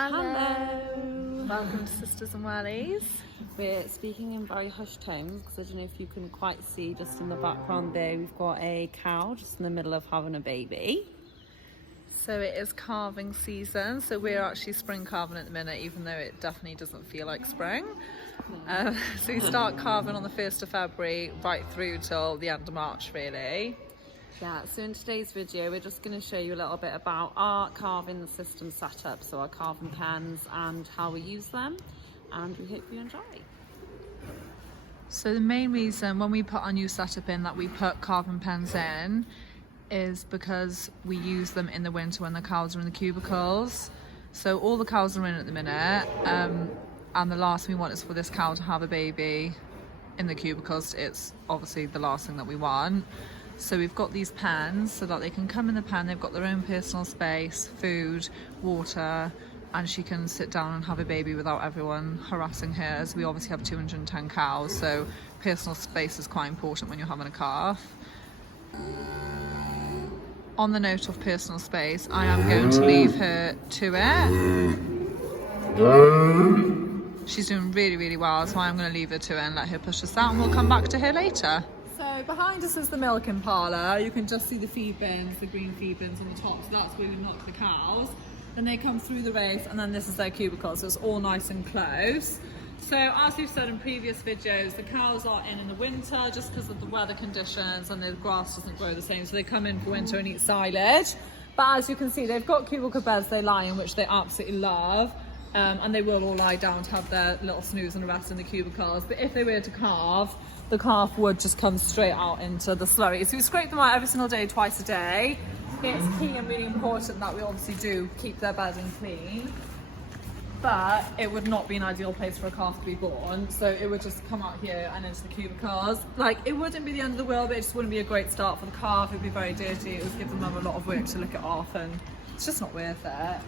Hello. Welcome to Sisters and Wellies. We're speaking in very hushed tones because I don't know if you can quite see just in the background there, we've got a cow just in the middle of having a baby. So it is calving season, so we're actually spring calving at the minute, even though it definitely doesn't feel like spring. So we start calving on the 1st of February right through till the end of March really. Yeah, so in today's video we're just going to show you a little bit about our calving system setup, so our calving pens and how we use them, and we hope you enjoy. So the main reason when we put our new setup in that we put calving pens in is because we use them in the winter when the cows are in the cubicles. So all the cows are in at the minute, and the last thing we want is for this cow to have a baby in the cubicles. It's obviously the last thing that we want. So we've got these pens so that they can come in the pen, they've got their own personal space, food, water, and she can sit down and have a baby without everyone harassing her, as we obviously have 210 cows, so personal space is quite important when you're having a calf. On the note of personal space, I am going to leave her to it. She's doing really well, so I'm going to leave her to it and let her push us out, and we'll come back to her later. So behind us is the milking parlour. You can just see the feed bins, the green feed bins on the top, so that's where we knock the cows. Then they come through the race, and then this is their cubicle, so it's all nice and close. So as we've said in previous videos, the cows are in the winter just because of the weather conditions, and the grass doesn't grow the same, so they come in for winter and eat silage. But as you can see, they've got cubicle beds they lie in, which they absolutely love. And they will all lie down to have their little snooze and rest in the cubicles. But if they were to calve, the calf would just come straight out into the slurry. So we scrape them out every single day, twice a day. It's key and really important that we obviously do keep their bedding clean. But it would not be an ideal place for a calf to be born. So it would just come out here and into the cubicles. Like, it wouldn't be the end of the world, but it just wouldn't be a great start for the calf. It would be very dirty. It would give them a lot of work to lick it off, and it's just not worth it.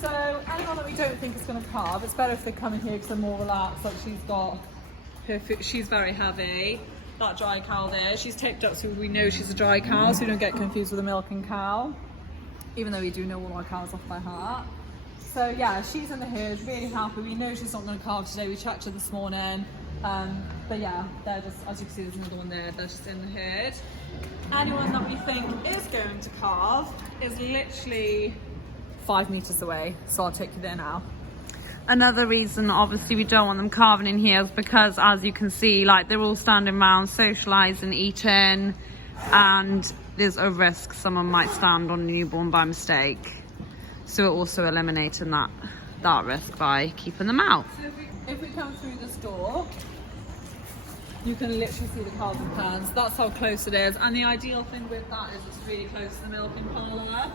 So anyone that we don't think is going to calve, it's better if they come in here because they're more relaxed. Like, she's got her food, she's very heavy. That dry cow there, she's taped up so we know she's a dry cow, so we don't get confused with a milking cow, even though we do know all our cows off by heart. So yeah, she's in the herd, really happy. We know she's not going to calve today. We checked her this morning, but yeah, they're just, as you can see, there's another one there. They're just in the herd. Anyone that we think is going to calve is literally 5 meters away, so I'll take you there now. Another reason obviously we don't want them calving in here is because, as you can see, like, they're all standing around socialising, eating, and there's a risk someone might stand on a newborn by mistake. So we're also eliminating that risk by keeping them out. So if we come through this door, you can literally see the calving pens. That's how close it is, and the ideal thing with that is it's really close to the milking parlour.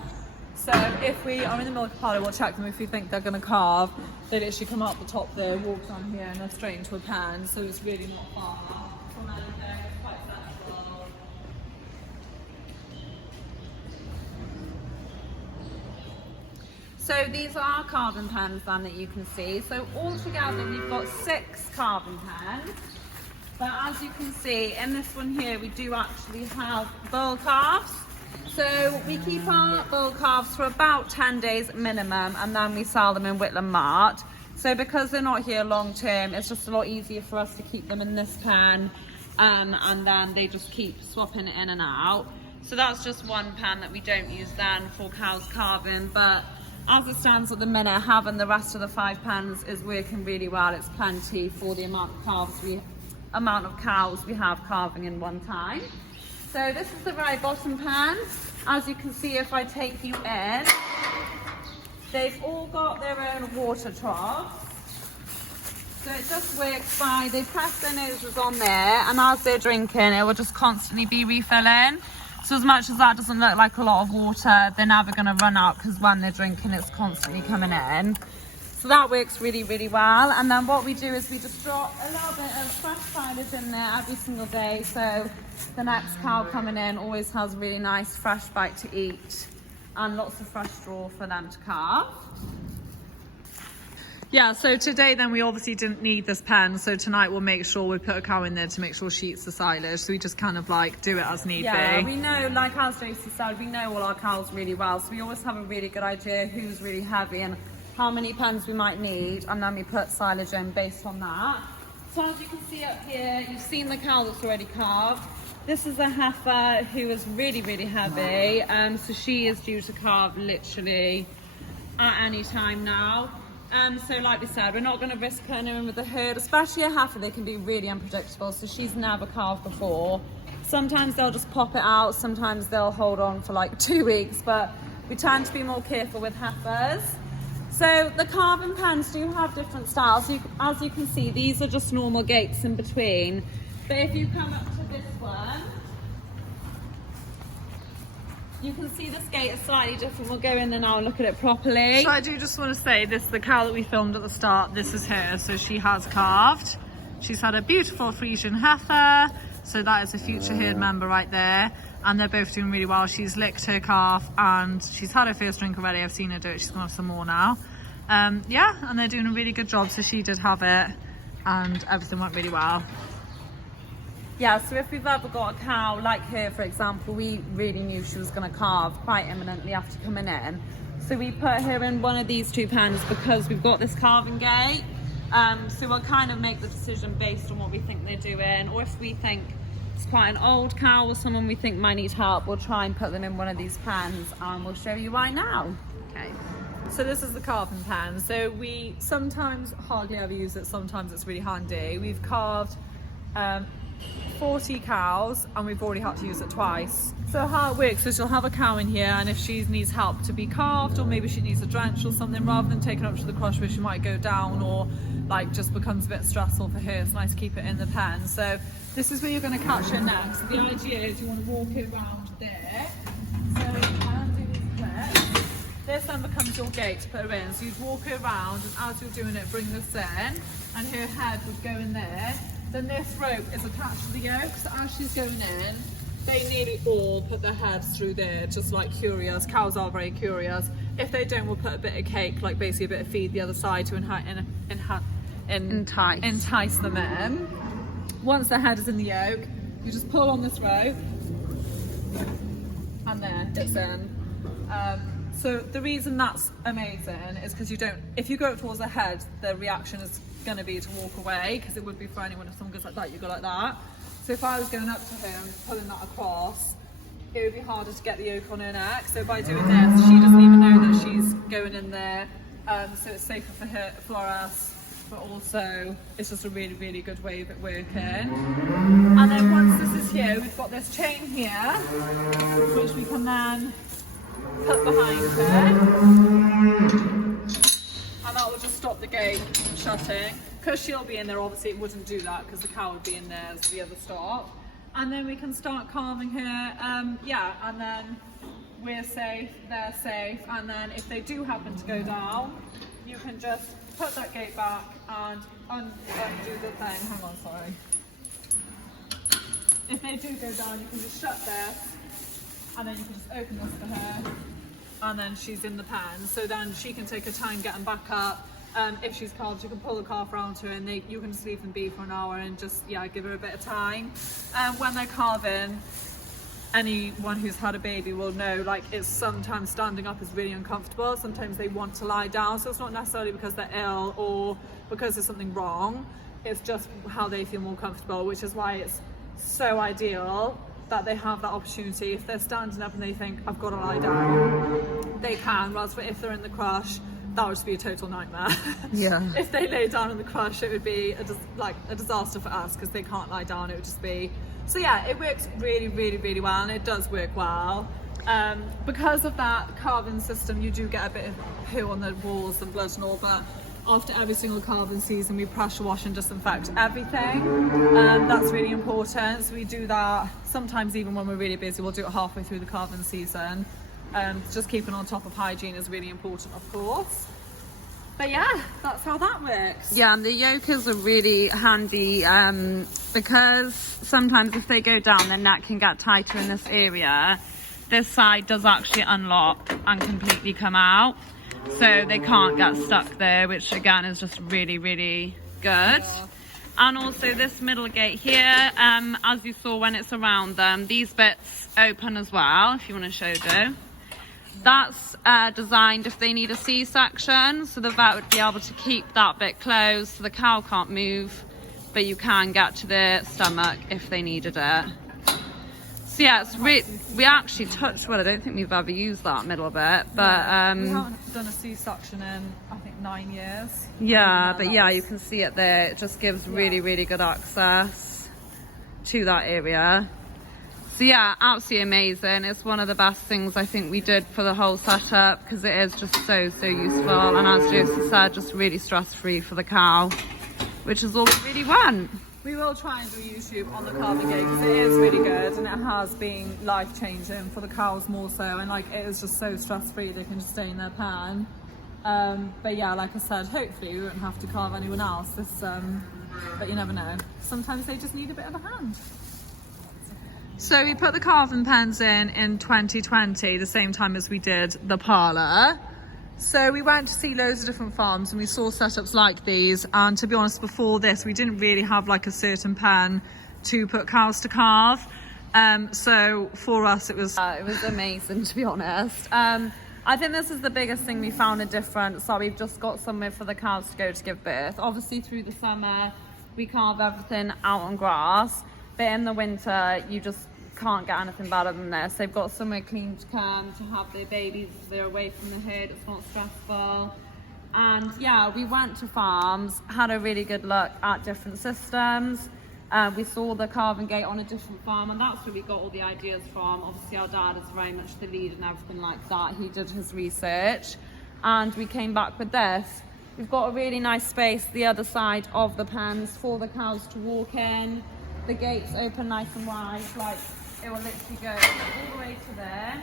So if we are in the milking parlour, we'll check them. If we think they're going to calve, they literally come up the top there, walk down here, and they're straight into a pen. So it's really not far from anything. It's quite central. So these are our calving pens then that you can see. So altogether we've got 6 calving pens. But as you can see, in this one here, we do actually have bull calves. So we keep our bull calves for about 10 days minimum, and then we sell them in Whitland Mart. So because they're not here long term, it's just a lot easier for us to keep them in this pen, and then they just keep swapping in and out. So that's just one pen that we don't use then for cows calving, but as it stands at the minute, having the rest of the 5 pens is working really well. It's plenty for the amount of cows we have calving in one time. So this is the very bottom pen. As you can see, if I take you in, they've all got their own water troughs. So it just works by, they press their noses on there, and as they're drinking, it will just constantly be refilling. So as much as that doesn't look like a lot of water, they're never going to run out, because when they're drinking, it's constantly coming in. So that works really well. And then what we do is we just drop a little bit of fresh silage in there every single day, so the next cow coming in always has a really nice fresh bite to eat, and lots of fresh straw for them to calve. Yeah, so today then we obviously didn't need this pen, so tonight we'll make sure we put a cow in there to make sure she eats the silage, so we just kind of like do it as need be. Yeah, we know, like as Josie said, we know all our cows really well, so we always have a really good idea who's really heavy and how many pens we might need, and then we put silage in based on that. So as you can see up here, you've seen the cow that's already calved. This is a heifer who is really, really heavy, so she is due to calve literally at any time now. So like we said, we're not going to risk putting her in with the herd, especially a heifer. They can be really unpredictable, so she's never calved before. Sometimes they'll just pop it out, sometimes they'll hold on for like 2 weeks, but we tend to be more careful with heifers. So the calving pens do have different styles. As you can see, these are just normal gates in between. But if you come up to this one, you can see this gate is slightly different. We'll go in there now and look at it properly. So I do just want to say, this is the cow that we filmed at the start. This is her, so she has calved. She's had a beautiful Frisian heifer, so that is a future herd member right there. And they're both doing really well. She's licked her calf and she's had her first drink already. I've seen her do it. She's gonna have some more now. Yeah, and they're doing a really good job. So she did have it and everything went really well. Yeah, so if we've ever got a cow like her, for example, we really knew she was going to calve quite imminently after coming in. So we put her in one of these 2 pens because we've got this calving gate. So we'll kind of make the decision based on what we think they're doing, or if we think it's quite an old cow or someone we think might need help, we'll try and put them in one of these pens, and we'll show you why now. Okay. So this is the calving pen. So we sometimes hardly ever use it, sometimes it's really handy. We've calved 40 cows and we've already had to use it twice. So how it works is you'll have a cow in here, and if she needs help to be calved, or maybe she needs a drench or something, rather than taking her up to the crush where she might go down or like just becomes a bit stressful for her, it's nice to keep it in the pen. So this is where you're going to catch her next. The idea is you want to walk her around there. So do these clips. This then becomes your gate to put her in. So you'd walk her around, and as you're doing it, bring this in, and her head would go in there. Then this rope is attached to the yoke, so as she's going in, they nearly all put their heads through there, just like curious. Cows are very curious. If they don't, we'll put a bit of cake, like basically a bit of feed the other side to entice them in. Once the head is in the yoke, you just pull on this rope, and there, it's in. So the reason that's amazing is because you don't, if you go up towards the head, the reaction is going to be to walk away, because it would be for anyone. If someone goes like that, you go like that. So if I was going up to her and pulling that across, it would be harder to get the yoke on her neck. So by doing this, she doesn't even know that she's going in there. So it's safer for her, for us, but also it's just a really, really good way of it working. And then once this is here, we've got this chain here, which we can then put behind her, and that will just stop the gate shutting. Because she'll be in there, obviously it wouldn't do that because the cow would be in there as the other stop. And then we can start calving her, yeah, and then we're safe, they're safe, and then if they do happen to go down, you can just put that gate back and undo the thing. Hang on, sorry. If they do go down, you can just shut this, and then you can just open this for her, and then she's in the pen. So then she can take her time getting back up. If she's calved, you can pull the calf around to her, and you can just leave them be for an hour and just, yeah, give her a bit of time. When they're calving, anyone who's had a baby will know, like, it's sometimes standing up is really uncomfortable. Sometimes they want to lie down, so it's not necessarily because they're ill or because there's something wrong. It's just how they feel more comfortable, which is why it's so ideal that they have that opportunity. If they're standing up and they think, I've got to lie down, they can. Whereas if they're in the crush, that would just be a total nightmare. Yeah. If they lay down in the crush, it would be a disaster for us because they can't lie down. It would just be, so yeah, it works really, really, really well, and it does work well. Because of that calving system, you do get a bit of poo on the walls and blood and all, but after every single calving season, we pressure wash and disinfect everything. That's really important. So we do that sometimes even when we're really busy. We'll do it halfway through the calving season. Just keeping on top of hygiene is really important, of course. But yeah, that's how that works. Yeah, and the yokers are really handy because sometimes if they go down, their neck can get tighter in this area. This side does actually unlock and completely come out, so they can't get stuck there, which again is just really, really good. Yeah. And also this middle gate here, as you saw when it's around them, these bits open as well, if you want to show Joe. That's designed if they need a C-section, so the vet would be able to keep that bit closed so the cow can't move, but you can get to the stomach if they needed it. So yeah, it's we actually touched wood. I don't think we've ever used that middle bit, but we haven't done a C-section in I think 9 years. Yeah, but yeah, you can see it there. It just gives really good access to that area. So yeah, absolutely amazing. It's one of the best things I think we did for the whole setup because it is just so useful, and as Josie said, just really stress-free for the cow, which is all we really want. We will try and do YouTube on the calving gate because it is really good and it has been life-changing for the cows more so, and like it is just so stress-free, they can just stay in their pan. But yeah, like I said, hopefully we won't have to carve anyone else. But you never know. Sometimes they just need a bit of a hand. So we put the calving pens in 2020, the same time as we did the parlour. So we went to see loads of different farms and we saw setups like these, and to be honest, before this we didn't really have like a certain pen to put cows to calve. So for us it was amazing, to be honest. I think this is the biggest thing we found a difference, that we've just got somewhere for the cows to go to give birth. Obviously through the summer we carve everything out on grass, but in the winter you just can't get anything better than this. They've got somewhere clean to come to have their babies. They're away from the herd, it's not stressful. And yeah, we went to farms, had a really good look at different systems. We saw the calving gate on a different farm, and that's where we got all the ideas from. Obviously our dad is very much the lead and everything like that. He did his research and we came back with this. We've got a really nice space the other side of the pens for the cows to walk in. The gates open nice and wide, like it will literally go all the way to there.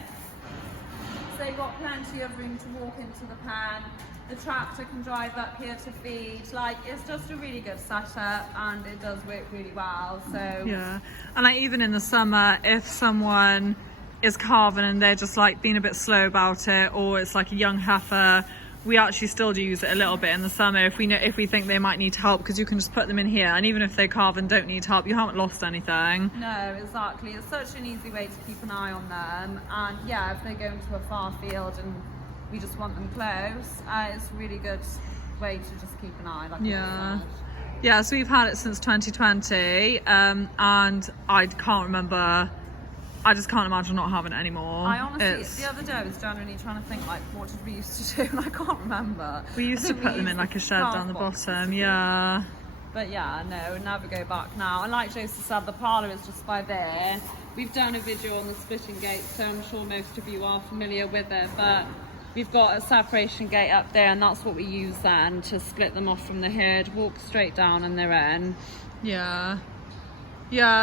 So they've got plenty of room to walk into the pen. The tractor can drive up here to feed. Like, it's just a really good setup and it does work really well. So yeah, and like even in the summer, if someone is calving and they're just like being a bit slow about it, or it's like a young heifer, we actually still do use it a little bit in the summer if we think they might need help, because you can just put them in here, and even if they calve and don't need help, you haven't lost anything. No, exactly. It's such an easy way to keep an eye on them. And yeah, if they go into a far field and we just want them close, it's a really good way to just keep an eye. Like yeah, so we've had it since 2020, and I just can't imagine not having it anymore. I honestly, the other day I was genuinely trying to think, like, what did we used to do, and I can't remember. We used to put them in like a shed down the bottom, yeah. But yeah, no, never go back now. And like Josie said, the parlour is just by there. We've done a video on the splitting gate, so I'm sure most of you are familiar with it, but we've got a separation gate up there, and that's what we use then to split them off from the herd, walk straight down and they're in. Yeah,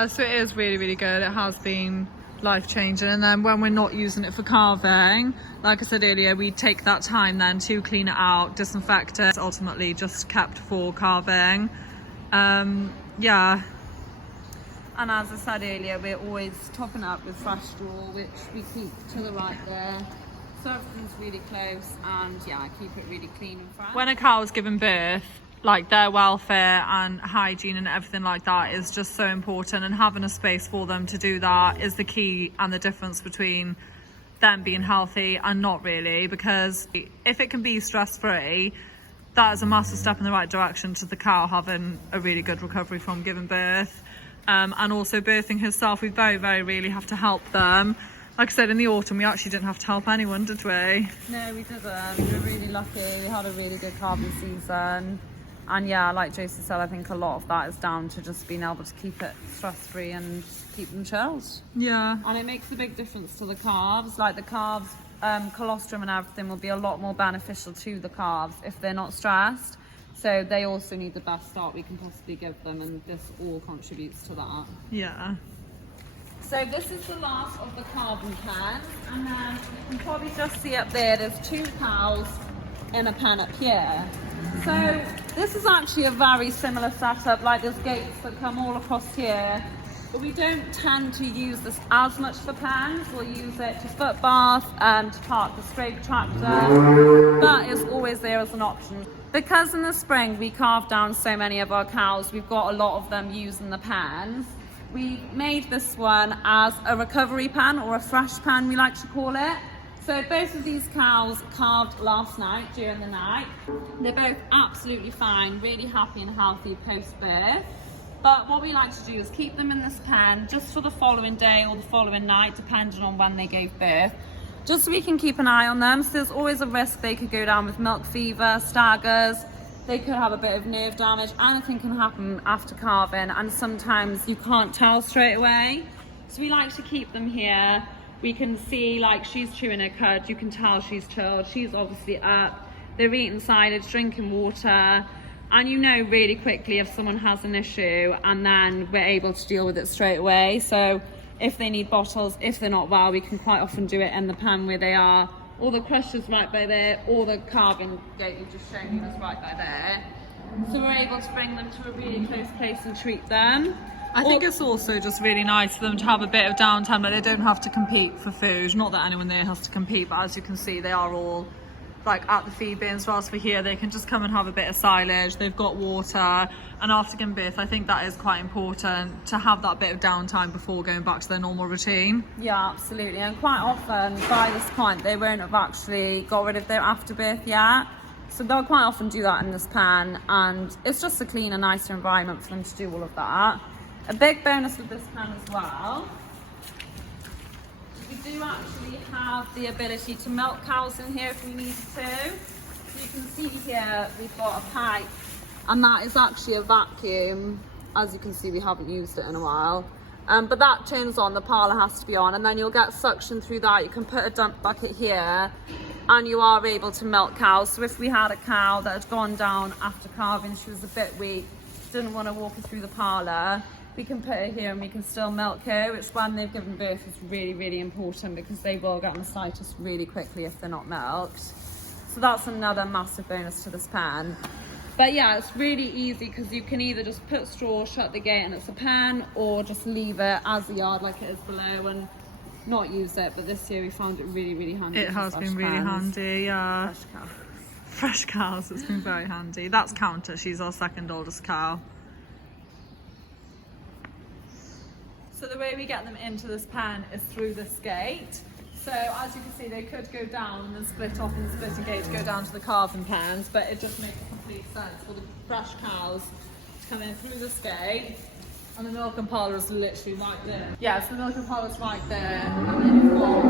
so it is really good. It has been life-changing. And then when we're not using it for calving, like I said earlier, we take that time then to clean it out, disinfect it. It's ultimately just kept for calving. Yeah, and as I said earlier, we're always topping up with fresh straw, which we keep to the right there, so everything's really close, and yeah, keep it really clean and fresh. When a cow is giving birth, like their welfare and hygiene and everything like that is just so important, and having a space for them to do that is the key and the difference between them being healthy and not really, because if it can be stress-free, that is a massive step in the right direction to the cow having a really good recovery from giving birth. And also birthing herself, we very rarely have to help them. Like I said, in the autumn we actually didn't have to help anyone, did we? No, we didn't. We were really lucky. We had a really good calving season. And yeah, like Josie said, I think a lot of that is down to just being able to keep it stress-free and keep them chilled. Yeah. And it makes a big difference to the calves. Like the calves, colostrum and everything will be a lot more beneficial to the calves if they're not stressed. So they also need the best start we can possibly give them, and this all contributes to that. Yeah. So this is the last of the calving pens, and then you can probably just see up there, there's 2 cows in a pen up here. So this is actually a very similar setup, like there's gates that come all across here, but we don't tend to use this as much for pens. We'll use it to foot bath and to park the straight tractor, but it's always there as an option. Because in the spring we carve down so many of our cows, we've got a lot of them using the pens. We made this one as a recovery pan, or a fresh pan we like to call it. So both of these cows calved last night during the night. They're both absolutely fine, really happy and healthy post-birth. But what we like to do is keep them in this pen just for the following day or the following night, depending on when they gave birth, just so we can keep an eye on them. So there's always a risk they could go down with milk fever, staggers, they could have a bit of nerve damage. Anything can happen after calving, and sometimes you can't tell straight away. So we like to keep them here. We can see, like, she's chewing her cud, you can tell she's chilled, she's obviously up, they're eating silage, drinking water, and you know really quickly if someone has an issue, and then we're able to deal with it straight away. So if they need bottles, if they're not well, we can quite often do it in the pan where they are, or the crusher's right by there, or the calving gate you've just shown you is right by there. So we're able to bring them to a really close place and treat them. I think it's also just really nice for them to have a bit of downtime, like they don't have to compete for food. Not that anyone there has to compete, but as you can see, they are all like at the feed bins. Whilst we're here, they can just come and have a bit of silage. They've got water, and after giving birth, I think that is quite important to have that bit of downtime before going back to their normal routine. Yeah, absolutely. And quite often, by this point, they won't have actually got rid of their afterbirth yet. So they'll quite often do that in this pan, and it's just a cleaner, nicer environment for them to do all of that. A big bonus with this pan as well, we do actually have the ability to milk cows in here if we needed to. So you can see here we've got a pipe, and that is actually a vacuum. As you can see, we haven't used it in a while. But that turns on, the parlour has to be on, and then you'll get suction through that. You can put a dump bucket here, and you are able to milk cows. So if we had a cow that had gone down after calving, she was a bit weak, didn't want to walk her through the parlour, we can put her here and we can still milk her, which when they've given birth is really, really important, because they will get mastitis really quickly if they're not milked. So that's another massive bonus to this pen. But yeah, it's really easy because you can either just put straw, shut the gate and it's a pen, or just leave it as a yard like it is below and not use it. But this year we found it really, really handy. It has been really handy, yeah. Fresh cow. Fresh cows, it's been very handy. That's Counter, she's our second oldest cow. So the way we get them into this pen is through this gate. So as you can see, they could go down and then split off in the splitting gate to go down to the calving pens, but it just makes complete sense for the fresh cows to come in through this gate. And the milking parlour is literally right there. Yeah, so the milking parlour is right there, and then you've got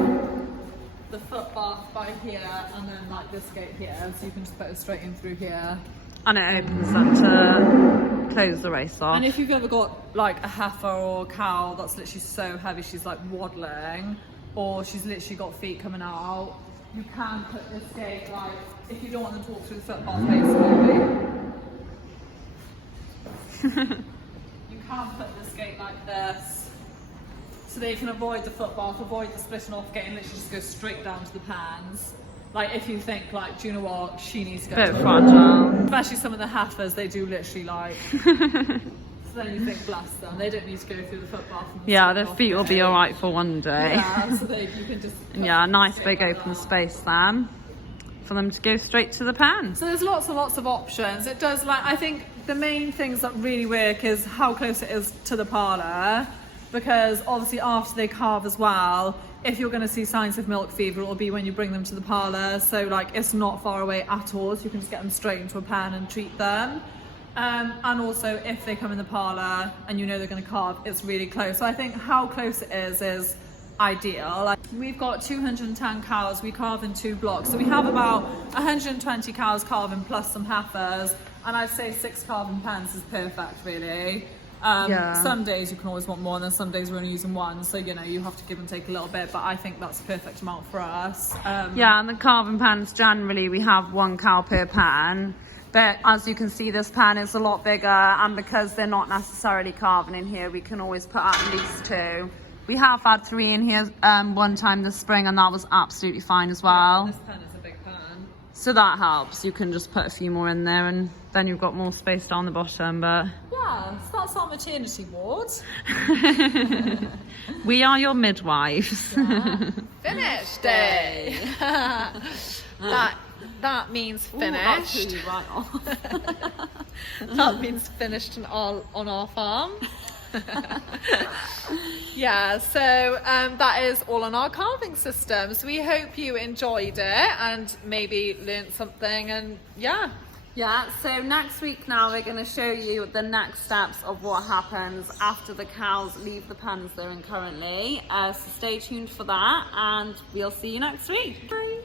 the foot bath by here, and then like this gate here, so you can just put it straight in through here. And it opens them to close the race off. And if you've ever got like a heifer or a cow that's literally so heavy she's like waddling, or she's literally got feet coming out, you can put this gate, like, if you don't want them to walk through the footpath basically, you can put this gate like this, so they can avoid the footpath, avoid the splitting off gate, and literally just go straight down to the pans. Like if you think like, do you know what, she needs to go bit fragile. Especially some of the heifers, they do literally like, so then you think bless them, they don't need to go through the footpath. Yeah, their feet will be alright for one day. Yeah, so you can just... Yeah, nice big open space then for them to go straight to the pen. So there's lots and lots of options. It does, like, I think the main things that really work is how close it is to the parlour, because obviously after they calve as well, if you're going to see signs of milk fever, it will be when you bring them to the parlour. So like it's not far away at all, so you can just get them straight into a pen and treat them. And also if they come in the parlour and you know they're going to calve, it's really close. So I think how close it is ideal. Like, we've got 210 cows, we calve in 2 blocks, so we have about 120 cows calving plus some heifers, and I'd say 6 calving pens is perfect really. Some days you can always want more, and then some days we're only using 1, so you know you have to give and take a little bit, but I think that's a perfect amount for us. Yeah, and the calving pens, generally we have 1 cow per pan, but as you can see this pan is a lot bigger, and because they're not necessarily calving in here, we can always put at least 2. We have had 3 in here one time this spring, and that was absolutely fine as well. Yeah, this pen is a big pan, so that helps. You can just put a few more in there, and then you've got more space down the bottom. But yeah, so that's our maternity ward. We are your midwives. Yeah. Finish day. That means finished. Ooh, right off. That means finished on our farm. Yeah, so that is all on our calving system. So we hope you enjoyed it and maybe learnt something, and yeah. Yeah, so next week now we're going to show you the next steps of what happens after the cows leave the pens they're in currently. So stay tuned for that, and we'll see you next week. Bye.